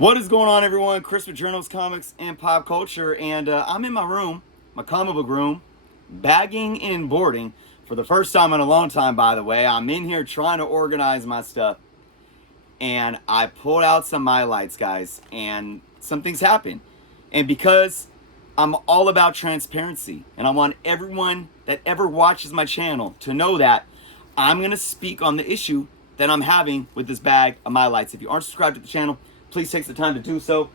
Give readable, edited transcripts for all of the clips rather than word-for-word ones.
What is going on, everyone? Chris with Journals, Comics, and Pop Culture, and I'm in my room, my comic book room, bagging and boarding for the first time in a long time, by the way. I'm in here trying to organize my stuff, and I pulled out some Mylites, guys, and some things happened. And because I'm all about transparency, and I want everyone that ever watches my channel to know that I'm going to speak on the issue that I'm having with this bag of Mylites. If you aren't subscribed to the channel, please take the time to do so.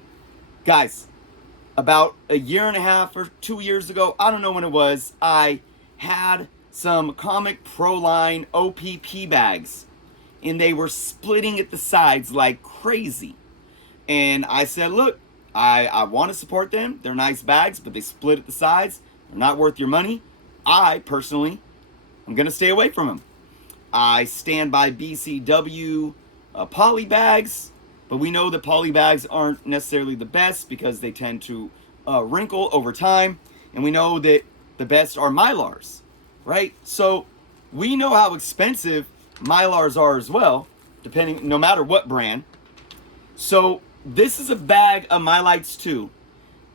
Guys, about a year and a half or 2 years ago, I don't know when it was, I had some Comic Pro Line OPP bags, and they were splitting at the sides like crazy. And I said, look, I want to support them. They're nice bags, but they split at the sides. They're not worth your money. I, personally, I'm going to stay away from them. I stand by BCW poly bags, but we know that poly bags aren't necessarily the best because they tend to wrinkle over time. And we know that the best are Mylars, right? So we know how expensive Mylars are as well, depending, no matter what brand. So this is a bag of Mylites too.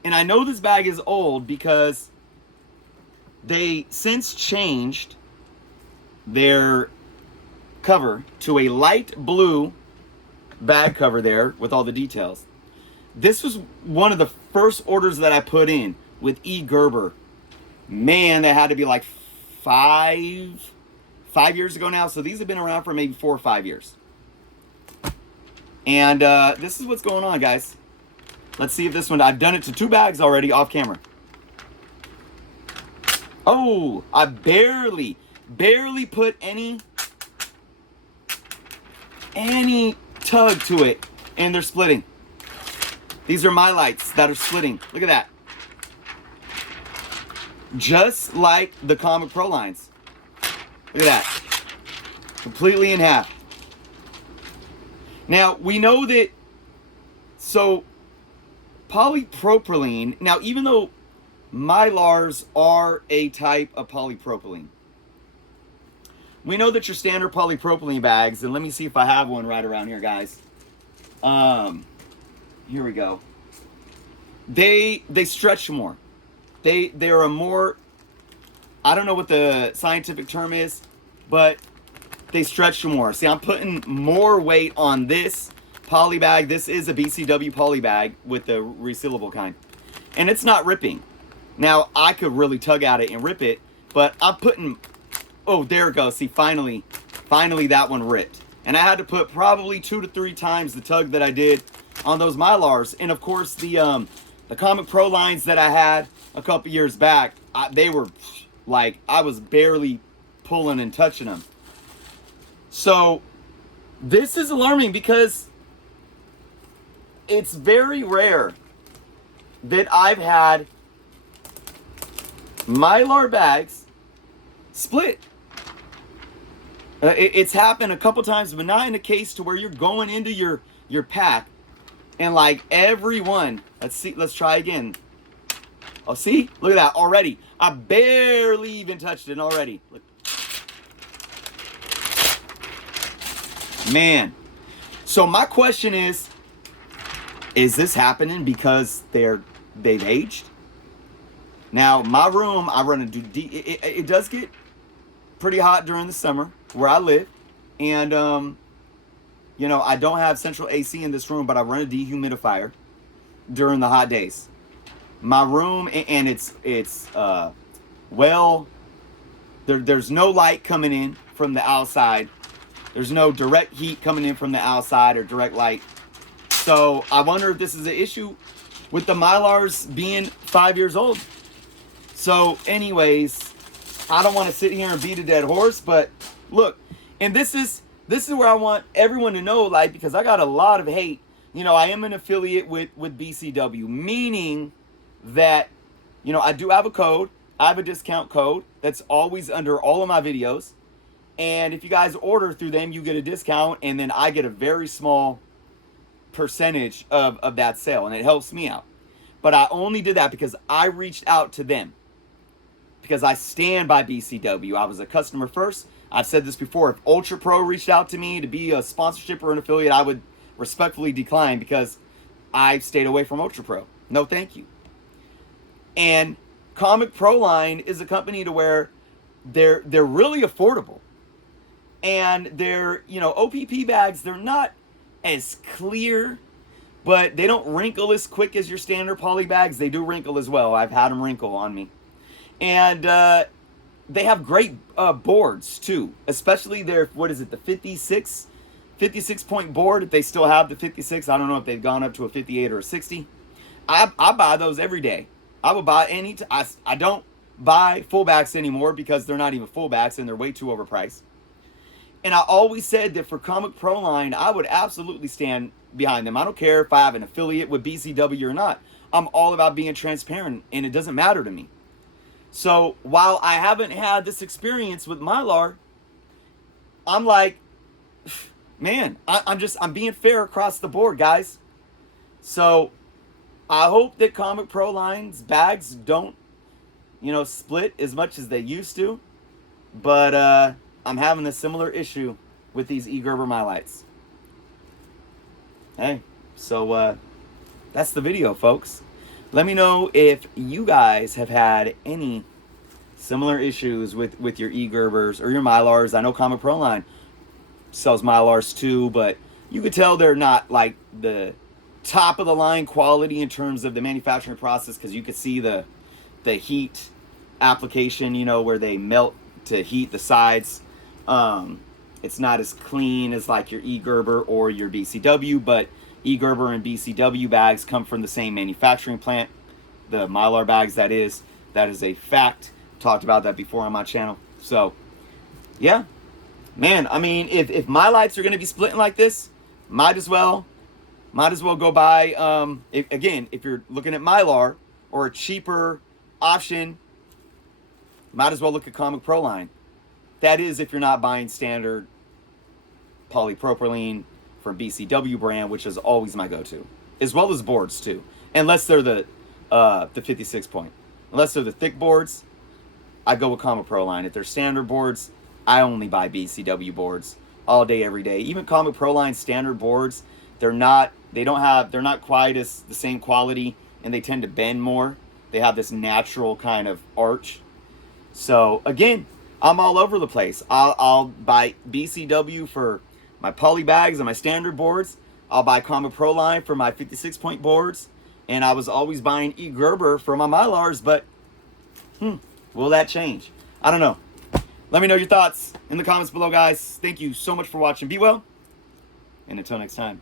And I know this bag is old because they since changed their cover to a light blue bag cover there with all the details. This was one of the first orders that I put in with Gerber. Man, that had to be like five years ago now. So these have been around for maybe 4 or 5 years. And this is what's going on, guys. Let's see if this one, I've done it to 2 bags already off camera. Oh, I barely put any tug to it, and they're splitting. These are Mylites that are splitting. Look at that. Just like the Comic Pro lines. Look at that. Completely in half. Now, we know that, so polypropylene, now even though Mylars are a type of polypropylene, we know that your standard polypropylene bags, and let me see if I have one right around here, guys. Here we go. They stretch more. They're a more, I don't know what the scientific term is, but they stretch more. See, I'm putting more weight on this poly bag. This is a BCW poly bag with the resealable kind, and it's not ripping. Now, I could really tug at it and rip it, but I'm putting, oh, there it goes. See, finally that one ripped. And I had to put probably 2 to 3 times the tug that I did on those Mylars. And of course, the Comic Pro lines that I had a couple years back, they were like, I was barely pulling and touching them. So this is alarming because it's very rare that I've had Mylar bags split. It's happened a couple times, but not in a case to where you're going into your pack and like everyone. Let's try again. Oh, see? Look at that already. I barely even touched it already. Look. Man. So my question is this happening because they've aged? Now, my room, I run it does get pretty hot during the summer where I live, and you know, I don't have central AC in this room, but I run a dehumidifier during the hot days. My room, and it's well, there's no light coming in from the outside. There's no direct heat coming in from the outside or direct light. So I wonder if this is an issue with the Mylars being 5 years old. So anyways, I don't want to sit here and beat a dead horse, but look, and this is where I want everyone to know, like, because I got a lot of hate. You know, I am an affiliate with BCW, meaning that, you know, I do have a code. I have a discount code that's always under all of my videos. And if you guys order through them, you get a discount, and then I get a very small percentage of that sale, and it helps me out. But I only did that because I reached out to them, because I stand by BCW. I was a customer first. I've said this before. If Ultra Pro reached out to me to be a sponsorship or an affiliate, I would respectfully decline, because I stayed away from Ultra Pro. No, thank you. And Comic Pro line is a company to where they're really affordable. And they're, you know, OPP bags, they're not as clear, but they don't wrinkle as quick as your standard poly bags. They do wrinkle as well. I've had them wrinkle on me. And they have great boards too, especially their, what is it, the 56 point board. If they still have the 56, I don't know if they've gone up to a 58 or a 60. I buy those every day. I would buy any. I don't buy fullbacks anymore because they're not even fullbacks and they're way too overpriced. And I always said that for Comic Pro line, I would absolutely stand behind them. I don't care if I have an affiliate with BCW or not. I'm all about being transparent, and it doesn't matter to me. So while I haven't had this experience with Mylar, I'm like, man, I'm being fair across the board, guys. So I hope that Comic Pro line's bags don't, you know, split as much as they used to. But I'm having a similar issue with these Gerber Mylites. Hey, so that's the video, folks. Let me know if you guys have had any similar issues with your Gerbers or your Mylars. I know Comic Pro line sells Mylars too, but you could tell they're not like the top of the line quality in terms of the manufacturing process, because you could see the heat application, you know, where they melt to heat the sides. It's not as clean as like your Gerber or your BCW, but Gerber and BCW bags come from the same manufacturing plant. The Mylar bags, that is a fact. Talked about that before on my channel. So yeah, man, I mean, if Mylites are going to be splitting like this, might as well go buy, if you're looking at Mylar or a cheaper option, might as well look at Comic Pro line. That is if you're not buying standard polypropylene from BCW brand, which is always my go-to, as well as boards too, unless they're the 56 point. Unless they're the thick boards, I go with Comic Pro line. If they're standard boards, I only buy BCW boards all day, every day. Even Comic Pro line standard boards, they're not quite as the same quality, and they tend to bend more. They have this natural kind of arch. So again, I'm all over the place. I'll buy BCW for my poly bags and my standard boards. I'll buy Comic Pro line for my 56 point boards. And I was always buying Gerber for my Mylars, but will that change? I don't know. Let me know your thoughts in the comments below, guys. Thank you so much for watching. Be well, and until next time.